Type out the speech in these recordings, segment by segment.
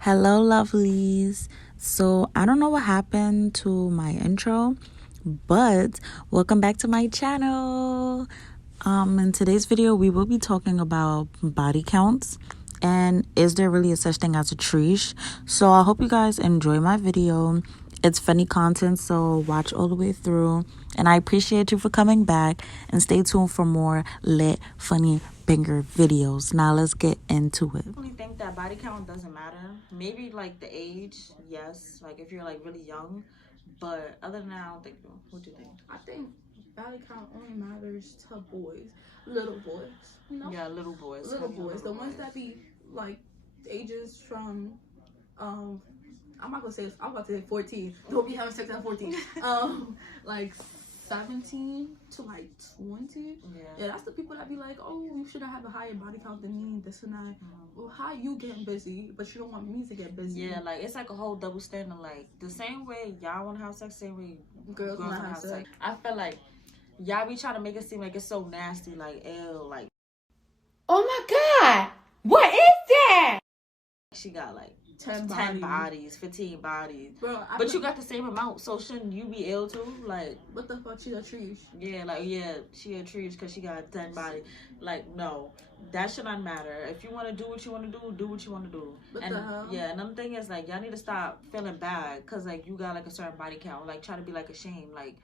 Hello, lovelies. So, I don't know what happened to my intro, but welcome back to my channel. In today's video, we will be talking about body counts and is there really a such thing as a triche? So, I hope you guys enjoy my video. It's funny content, so watch all the way through. And I appreciate you for coming back and stay tuned for more lit, funny, banger videos. Now let's get into it. I think that body count doesn't matter. Maybe like the age, yes. Like if you're like really young, but other than that, I don't think so. What do you think? I think body count only matters to boys, little boys. You know? Yeah, little boys. Little boys, the ones that be like ages from I'm not gonna say I'm about to say 14. Don't be having sex at 14. Like 17 to like 20. Yeah, that's the people that be like, oh, you should have a higher body count than me, this and that. Well, how you getting busy, but you don't want me to get busy? Yeah, like it's like a whole double standard. Like the same way y'all want to have sex, same way girls want to have sex. I feel like y'all be trying to make it seem like it's so nasty, like ew, like. Oh my God, what is that? She got like 10 bodies, 15 bodies. Bro, but you got the same amount, so shouldn't you be ill too? Like, what the fuck? She a triche? Yeah, like, yeah, she a triche because she got 10 bodies. Like, no, that should not matter. If you want to do what you want to do what you want to do. What and the hell? Yeah, another thing is, like, y'all need to stop feeling bad because, like, you got, like, a certain body count. Like, try to be, like, ashamed. Like,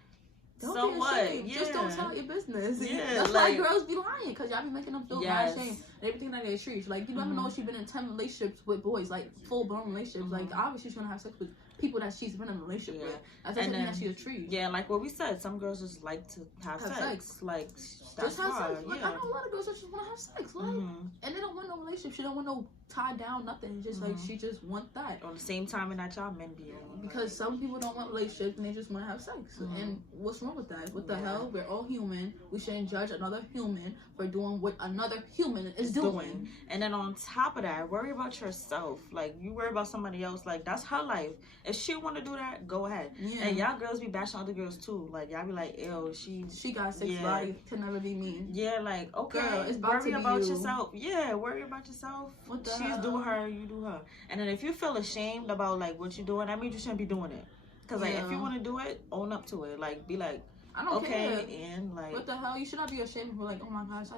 don't so be what? ashamed. Yeah. Just don't tell your business. Yeah, that's like, why girls be lying, because y'all be making them feel bad, ashamed. And everything that they treat. Like, you never know if she's been in 10 relationships with boys, like full blown relationships. Like, obviously she's gonna have sex with people that she's been in a relationship with. That doesn't mean that she's a treat. Yeah, like what we said, some girls just like to have sex. Like, that's just have sex. Yeah. Like, I know a lot of girls that just want to have sex. Like, and they don't want no relationship. She don't want no tied down, nothing. Just like, she just want that. On the same time and that y'all men be on. Because some people don't want relationships and they just want to have sex. And what's wrong with that? What the hell? We're all human. We shouldn't judge another human for doing what another human is doing. And then on top of that, worry about yourself. Like, you worry about somebody else. Like, that's her life. If she want to do that, go ahead. Yeah. And y'all girls be bashing other girls too. Like, y'all be like, ew, she got 6 bodies, can never be me. Yeah, like, okay, girl, it's worry about yourself. Yeah, worry about yourself. What the She's doing her, you do her. And then if you feel ashamed about like what you're doing, that means you shouldn't be doing it. Because like, if you want to do it, own up to it. Like, be like, I don't care. And like, what the hell? You should not be ashamed of like, oh my gosh,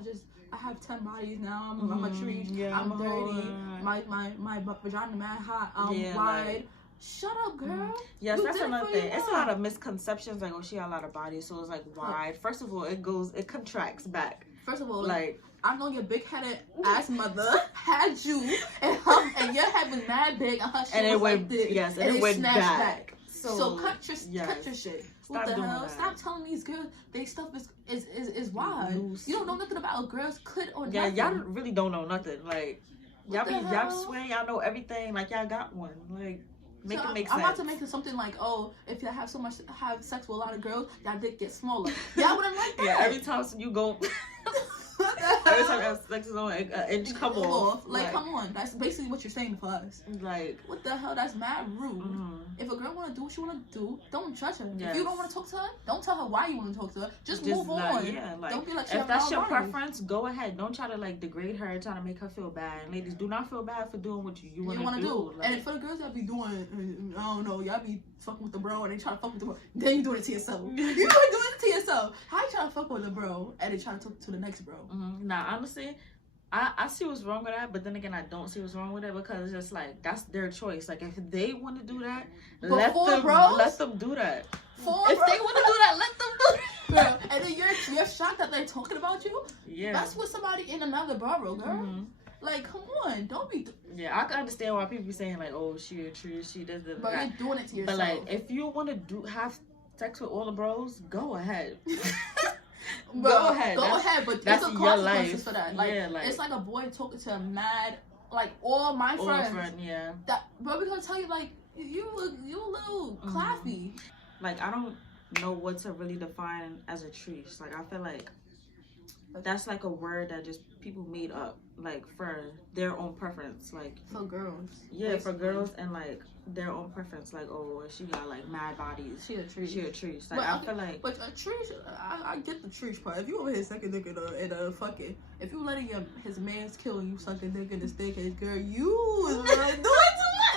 I have 10 bodies now. I'm a treat. I'm dirty. My vagina mad hot. I'm wide. Like, shut up, girl. Yes, that's another thing. It's a lot of misconceptions. Like, oh, she got a lot of bodies, so it's like wide. First of all, it contracts back. First of all, like, I know your big-headed ass mother had you, and your head was mad big, and her shit and was like this. Yes, and it went back. So cut your shit. What the hell? That. Stop telling these girls they stuff is wild. You don't know nothing about a girl's clit or nothing. Yeah, y'all really don't know nothing. Like, y'all swear y'all know everything. Like, y'all got one. Like, make it make sense. I'm about to make it something like, oh, if you have sex with a lot of girls, y'all dick get smaller. Y'all wouldn't like that. Yeah, every time you go. Every time I have sex is on an inch come off. Like, come on. That's basically what you're saying for us. Like, what the hell? That's mad rude. If a girl want to do what she want to do, don't judge her. If you don't want to talk to her, don't tell her why you want to talk to her. Just move on. Yeah, like, don't be like, if that's your preference, go ahead. Don't try to like degrade her, trying to make her feel bad. And ladies, do not feel bad for doing what you want to do. Like, and for the girls that be doing, I don't know, y'all be fucking with the bro and they try to fuck with the bro, then you doing it to yourself. You doing it to yourself. How you trying to fuck with the bro and then try to talk to the next bro? Nah, honestly, I see what's wrong with that, but then again, I don't see what's wrong with it because it's just like, that's their choice. Like, if they want to do that, let them do that. If they want to do that, let them do it. Girl, and then you're shocked that they're talking about you? Yeah. That's with somebody in another borough, girl. Like, come on, don't be. Yeah, I can understand why people be saying like, oh, she a true, she does this. But you're doing it to yourself. But like, if you want to have sex with all the bros, go ahead. Go ahead, but there's no consequences for that. Like, it's like a boy talking to a mad, like, all my friends. That, but we're gonna tell you, like, you a little clappy. Like, I don't know what to really define as a triche. Like, I feel like that's like a word that just people made up, like, for their own preference. Like, for girls. Yeah, basically. For girls and like their own preference. Like, oh, she got like mad bodies. She a triche. Like, I feel like. But a triche, I get the triche part. If you over here sucking dick in a fucking, if you letting his man's kill you sucking dick in the staircase, girl, you is like doing too much.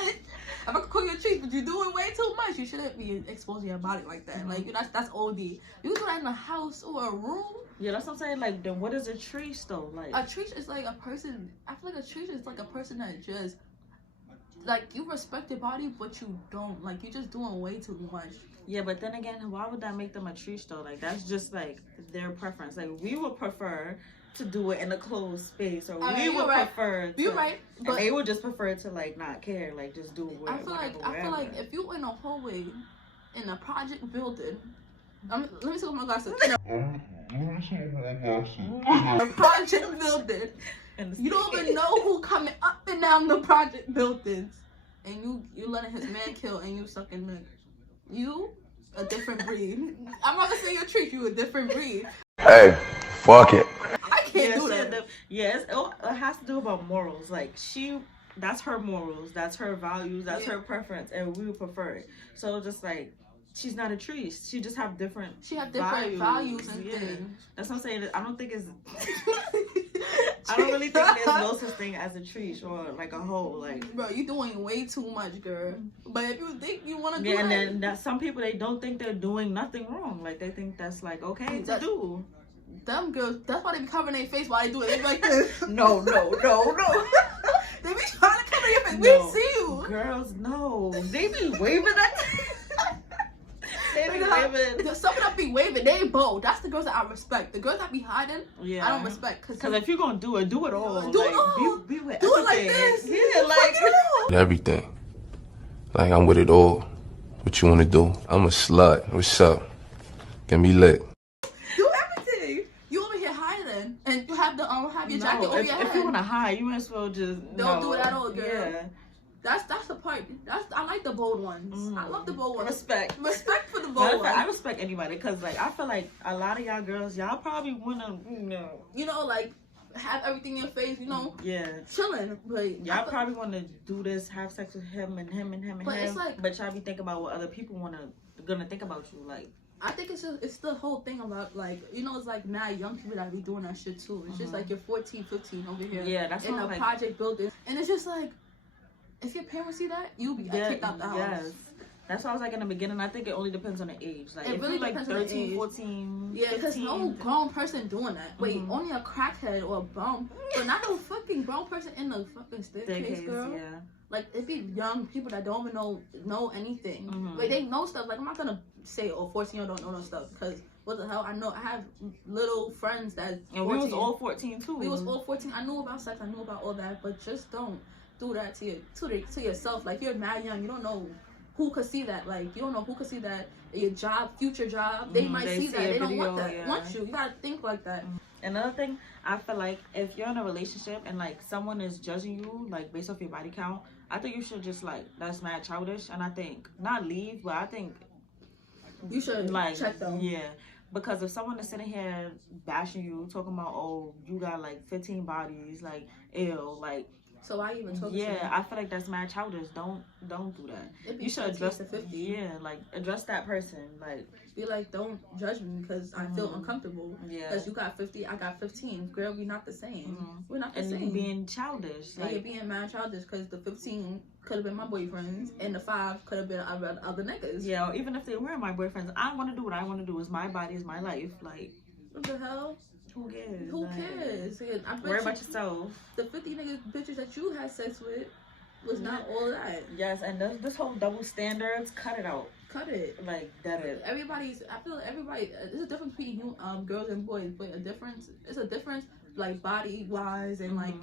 call you a treat, but you're doing way too much. You shouldn't be exposing your body like that. Like that's OD. You can do that in a house or a room. Yeah, that's what I'm saying. Like, then what is a treat though? Like, a treat is like a person. I feel like a treat is like a person that just like you respect your body, but you don't. Like you're just doing way too much. Yeah, but then again, why would that make them a treat though? Like that's just like their preference. Like we would prefer to do it in a closed space, or we would prefer to, you're right, but they would just prefer to like not care, like just do it. I feel like if you in a hallway in a project building, let me take off my glasses. A project building, you don't even know who coming up and down the project buildings, and you letting his man kill and you sucking dick. You a different breed. I'm not gonna say you're a treat. You a different breed. Hey, fuck it. I can't do that. Yes, it has to do about morals. Like that's her morals, that's her values, that's her preference, and we would prefer it. So just like she's not a treat. She just have different. She have different values and things. That's what I'm saying. I don't think it's. I don't really think there's no such thing as a treat or like a hoe. Like, bro, you doing way too much, girl. But if you think you want to do and then that some people, they don't think they're doing nothing wrong. Like they think that's like okay to do. Them girls, that's why they be covering their face while they do it. They be like this. No. They be trying to cover your face. No. We see you. Girls, no. They be waving at. They be waving. Some of them be waving. They bold. That's the girls that I respect. The girls that be hiding, yeah, I don't respect. Cause if you're gonna do it all. Do it all. Be with do everything. It like this. Yeah, like Everything. Like, I'm with it all. What you want to do? I'm a slut. What's up? Get me lit. Do everything. You over here hiding, and you have have your jacket over your head. If you wanna hide, you might as well just don't do it at all, girl. Yeah. That's the part. I like the bold ones. I love the bold ones. Respect for the bold ones. I respect anybody because like I feel like a lot of y'all girls, y'all probably wanna like have everything in your face, chilling. But y'all probably wanna do this, have sex with him and him and him and but him. It's like, but y'all be thinking about what other people gonna think about you. Like I think it's the whole thing about like it's like mad young people that be doing that shit too. It's just like you're 14, 15 over here. Yeah, that's in a project building, and it's just like. If your parents see that, you'll be kicked out the house. Yes. That's why I was like in the beginning, I think it only depends on the age. Like it if really you're like depends 13, on the age. 14, yeah, because no grown person doing that. Wait, only a crackhead or a bum. But not no fucking grown person in the fucking staircase, girl. Yeah. Like it be young people that don't even know anything. Like they know stuff. Like I'm not gonna say 14-year-old don't know no stuff because what the hell? I have little friends that 14. And we was all 14 too. We was all 14. I knew about sex, I knew about all that, but just don't do that to yourself. Like you're mad young, you don't know who could see that. Like you don't know who could see that your future job. They might see that. They don't want that. Yeah. Want you gotta think like that. Another thing, I feel like if you're in a relationship and like someone is judging you like based off your body count, I think you should just like that's mad childish. And I think not leave, but I think you should like check them. Yeah. Because if someone is sitting here bashing you, talking about, oh, you got like 15 bodies, like, ew, like. So why even talk to you? Yeah, I feel like that's mad childish. Don't do that. You should address the 50. Yeah, like address that person. Like be like, don't judge me because I feel uncomfortable. Yeah. Because you got 50, I got 15. Girl, we're not the same. We're not the same. And you're being childish. And you're being mad childish because the 15 could have been my boyfriends and the 5 could have been other niggas. Yeah, or even if they were my boyfriends, I want to do what I want to do. It's my body, it's my life. Like what the hell? Who cares? Who cares? I bet worry about yourself. The 50 bitches that you had sex with was not all that. Yes, and this whole double standards, cut it out. Cut it. Like that it. I feel like everybody. There's a difference between girls and boys, but it's a difference like body wise and like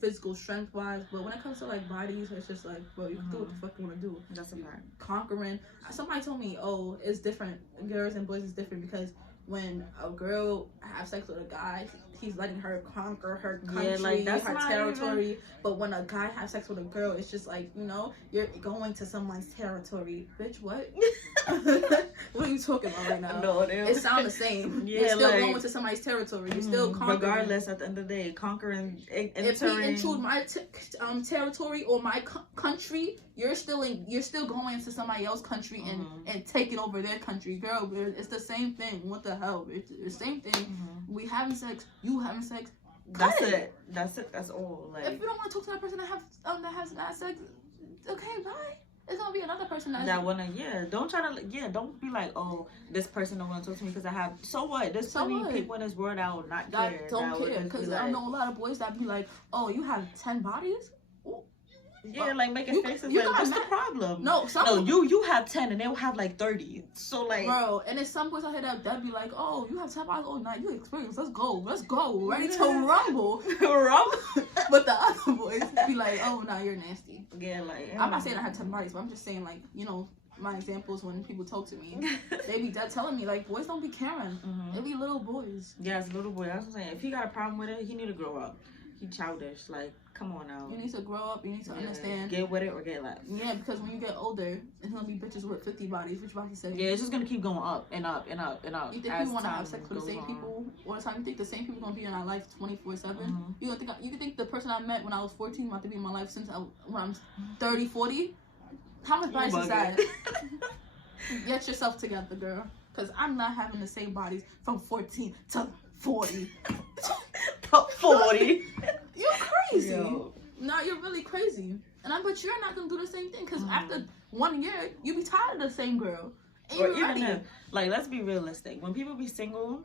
physical strength wise. But when it comes to like bodies, it's just like, bro, you can do what the fuck you want to do. That's a fact. Conquering. Somebody told me, oh, it's different. Girls and boys is different because when a girl has sex with a guy, he's letting her conquer her country, her territory. Even... But when a guy has sex with a girl, it's just like, you're going to someone's territory. Bitch, what? What are you talking about right now? No, it sounds the same. Yeah, you're still going to somebody's territory. You're still conquering. Regardless, at the end of the day, conquering, entering. If he intrude my territory or my country, you're still going to somebody else's country and taking over their country. Girl, it's the same thing. What the hell? It's the same thing. We having sex, you having sex. That's it. That's all. Like if you don't want to talk to that person that has sex, okay, bye. It's gonna be another person that wanna, don't try to, don't be like, oh, this person don't want to talk to me because I have, so what? There's so many people in this world that will not care. That don't care, because I know a lot of boys that be like, oh, you have 10 bodies? Ooh. Yeah, like making faces like, what's the problem? No, you have 10 and they'll have like 30. So like, bro, and there's some boys out here that be like, oh, you have 10 bodies, oh, nah, you experience, let's go, ready to rumble. But the other boys be like, oh, nah, you're nasty. Yeah, like, I'm not saying I have 10 bodies, but I'm just saying, like, you know, my examples when people talk to me, they be telling me, like, boys don't be caring. They be little boys. Yes, little boy. That's what I'm saying. If he got a problem with it, he need to grow up. He childish. Like, come on now. You need to grow up. You need to understand. Get with it or get left. Yeah, because when you get older, it's gonna be bitches with 50 bodies. Which body say? Yeah, it's just gonna keep going up and up and up and up. You think we want to have sex with the same people all the time? You think the same people gonna be in our life 24/7? You think the person I met when I was 14 about to be in my life when I'm 30, 40? How much bodies is that? Get yourself together, girl. Because I'm not having the same bodies from 14 to 40. 40. You're crazy. Yo. No, you're really crazy. And I bet you're not gonna do the same thing, because after 1 year, you be tired of the same girl. Or even if, like, let's be realistic. When people be single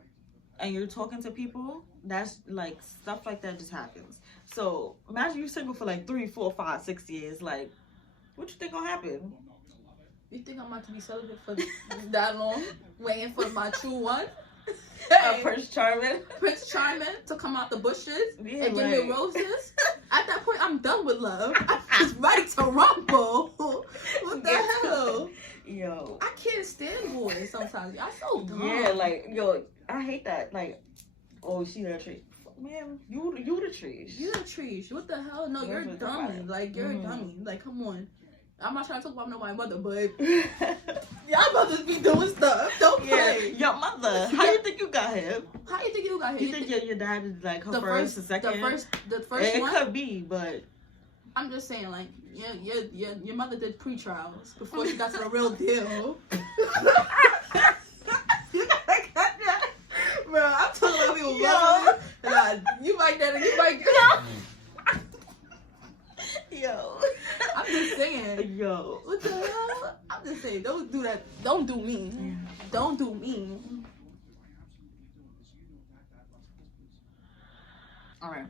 and you're talking to people, that's like stuff like that just happens. So imagine you're single for like 3, 4, 5, 6 years. Like, what you think gonna happen? You think I'm about to be celibate for that long, waiting for my true one? Prince Charming to come out the bushes and like, give me roses. At that point, I'm done with love. I'm just ready to rumble. What the hell? Yo, I can't stand boys sometimes. Y'all so dumb. Yeah, like, yo, I hate that. Like, oh, she the tree. Man, you the tree. You the tree. What the hell? No, you're a dummy. Like, you're a dummy. Like, come on. I'm not trying to talk about nobody's mother, but y'all mothers be doing stuff. Don't play. Your mother. How you think you got here? How you think you got here? You think your dad is like her first or second? The first one? It could be, but I'm just saying, like, your mother did pre-trials before she got to the real deal. You gotta cut that. Bro, I'm talking about people loving. You might get it. You might get it. Yo. I'm just saying. Yo. What the hell? I'm just saying, don't do that. Don't do me. Yeah. Don't do me. Alright.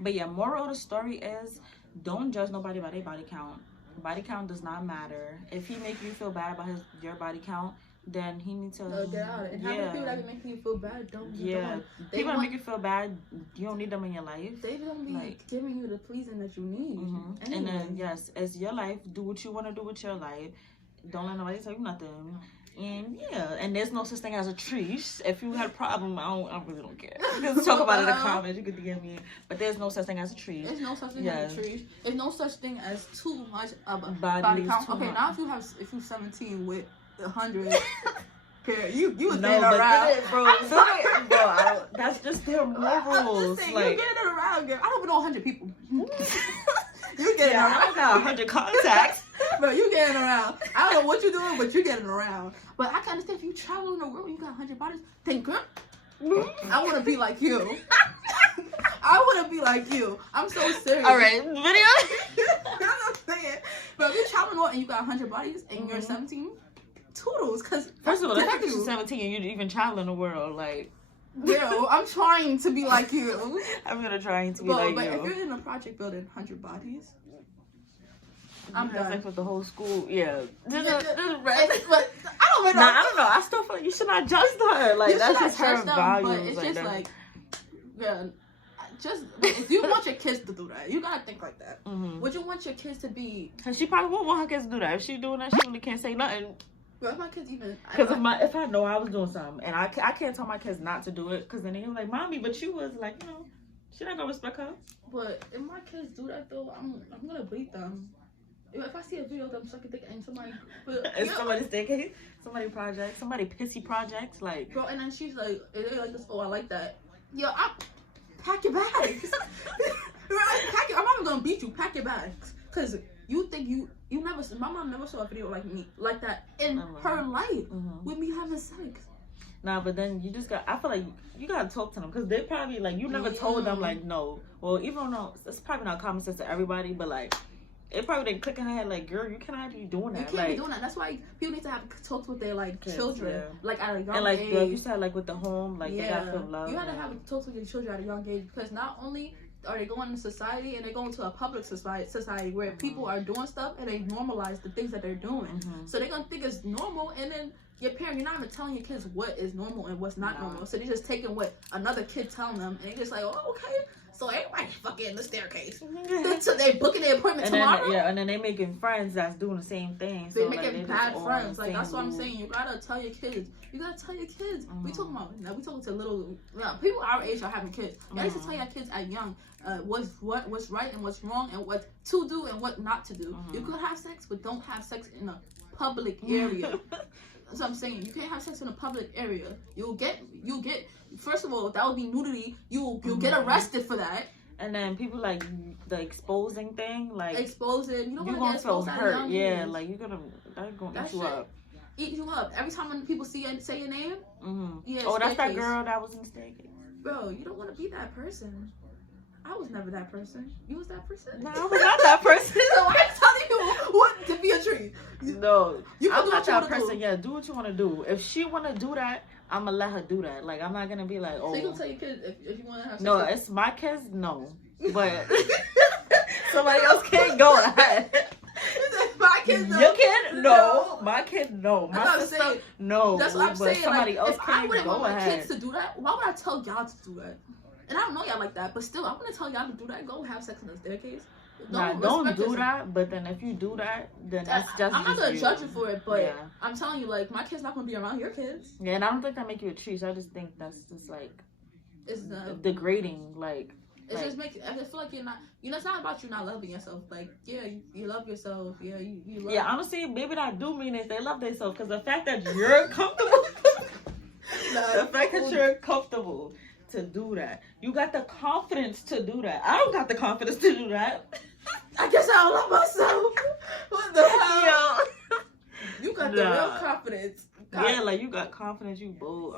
But yeah, moral of the story is, don't judge nobody by their body count. Body count does not matter. If he make you feel bad about your body count, then he needs to get out. And how many people that can make you feel bad don't people that make you feel bad, you don't need them in your life. They don't be like giving you the pleasing that you need. Anyway. And then yes, it's your life. Do what you want to do with your life. Don't let nobody tell you nothing. And and there's no such thing as a treat. If you had a problem, I really don't care. You can talk about it in the comments. You can DM me. But there's no such thing as a treat. There's no such thing as a treat. There's no such thing as too much of a body count. Okay, now if you're 17 with 100, you was getting around. Bro, that's just their morals. I'm just saying, you're getting around, girl. I don't even know 100 people. You getting around. I got 100 contacts. Bro, you getting around. I don't know what you're doing, but you're getting around. But I can understand if you travel in the world and you got 100 bodies, then girl, I want to be like you. I want to be like you. I'm so serious. All right, video. That's what I'm saying. But if you're traveling the world and you got 100 bodies and you're 17, toodles. Because first of all, the fact that you're 17 and you're even traveling the world, like, yo, I'm trying to be like you. I'm gonna try to be like you. But if you're in a project building 100 bodies, I'm done. Like with the whole school, yeah. But I don't know. I don't know. I still feel like you should not judge her. Like, that's just her values. But it's just like, yeah. If you want your kids to do that, you gotta think like that. Would you want your kids to be? Cause she probably won't want her kids to do that. If she's doing that, she really can't say nothing. Well, if my kids even, because if I know I was doing something and I can't tell my kids not to do it, because then they're like, mommy, but you was like, you know, she not gonna respect her. But if my kids do that though, I'm gonna beat them. If I see a video of them sucking dick and somebody, somebody's staircase, somebody project, somebody pissy project, like, bro, and then she's like, they're like this, oh, I like that. Yo, pack your bags. I'm not even gonna beat you. Pack your bags, cause you think you never. My mom never saw a video like me like that in her life with me having sex. Nah, but then you just I feel like you gotta talk to them, because they probably like, you never told them like no. Well, even though it's probably not common sense to everybody, but like, it probably didn't click in her head like, girl, you cannot be doing that. You can't be doing that. That's why people need to have talks with their like kids, children, like at a young and like age. you said, like with the home, like they gotta feel love. You have to have talks with your children at a young age, because not only are they going into society, and they're going to a public society where people are doing stuff and they normalize the things that they're doing. So they're gonna think it's normal, and then your parent, you're not even telling your kids what is normal and what's not normal. So they're just taking what another kid telling them, and they're just like, oh, okay. So everybody fucking in the staircase. So they booking their appointment tomorrow. And then they making friends that's doing the same thing. So they're making bad friends. Like that's what I'm saying. You gotta tell your kids. We talking about now. We talking to little people our age are having kids. You need to tell your kids at young what's right and what's wrong and what to do and what not to do. You could have sex, but don't have sex in a public area. That's what I'm saying. You can't have sex in a public area. You'll get. First of all, that would be nudity. You'll get arrested for that. And then people like the exposing thing, like exposing. You don't want to gonna get exposed feel hurt. at a young age. Like you're gonna eat you up. Eat you up every time when people say your name. Yeah. Oh, that's that girl that was in the staircase. Bro, you don't want to be that person. I was never that person. You was that person? No, I was not that person. So I'm telling you what to be a tree. No, I'm not that person. Do. Yeah, do what you want to do. If she want to do that, I'm gonna let her do that. Like I'm not gonna be like, oh. So you gonna tell your kids if you want to have sex? No, it's my kids. No, but somebody else can't go ahead. My kids. Your kid? No. My kid? No. My sister? Saying. No. That's what I'm saying. Somebody else if can't I wouldn't go want my ahead. kids to do that, why would I tell y'all to do that? And I don't know y'all like that, but still, I'm gonna tell y'all to do that. Go have sex in the staircase. Don't do that. But then if you do that, then that's just. I'm not gonna judge you for it, but yeah. I'm telling you, like my kid's not gonna be around your kids. Yeah, and I don't think that make you a tree. So I just think that's just like it's degrading. Like it just makes. I just feel like you're not. You know, it's not about you not loving yourself. Like yeah, you love yourself. Yeah, you love. Yeah, honestly, maybe that do mean is they love themselves because the fact that you're comfortable. The fact that you're comfortable to do that. You got the confidence to do that. I don't got the confidence to do that. I guess I don't love myself. What the hell? Yo. You got the real confidence. Yeah, like you got confidence, you bold.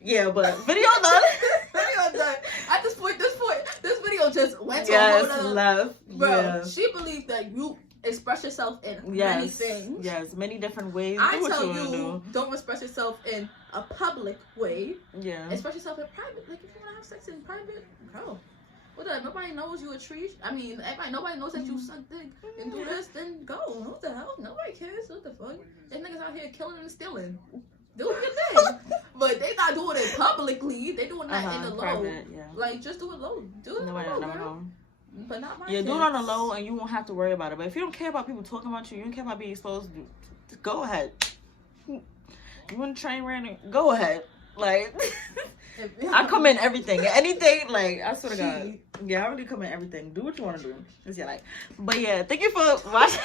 Yeah, but video done. Video done. At this point, this video just went to a whole other left. Bro, yeah. She believes that you express yourself in many things. Yes, many different ways. I tell you, don't express yourself in a public way. Yeah. Express yourself in private. Like if you want to have sex in private, go. What the? Nobody knows you a tree. I mean, nobody knows that you suck dick and do this. Then go. What the hell? Nobody cares. What the fuck? These niggas out here killing and stealing. Do your thing. But they not doing it publicly. They doing that in the low. Private, yeah. Like just do it low. Do it in the low, girl. But not my kids. Do it on the low and you won't have to worry about it. But if you don't care about people talking about you, you don't care about being exposed, go ahead. You want to train around? Go ahead. Like, I come in everything. Anything, like, I swear to God. Yeah, I really come in everything. Do what you want to do. It's your life. But yeah, thank you for watching.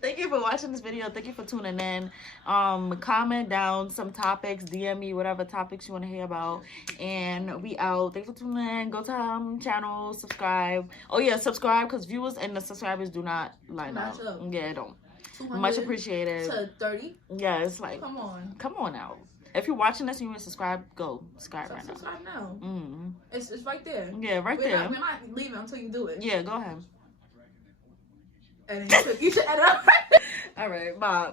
Thank you for watching this video. Thank you for tuning in. Comment down some topics, DM me whatever topics you want to hear about, and we out. Thanks for tuning in. Go to channel, subscribe. Oh yeah, subscribe because viewers and the subscribers do not line up. Yeah, don't. Much appreciated. To 30. Yeah, it's like come on out. If you're watching this and you want to subscribe, go subscribe right now. Subscribe now. It's right there. Yeah, there. We're not leaving until you do it. Yeah, go ahead. And you should edit out. All right, bye.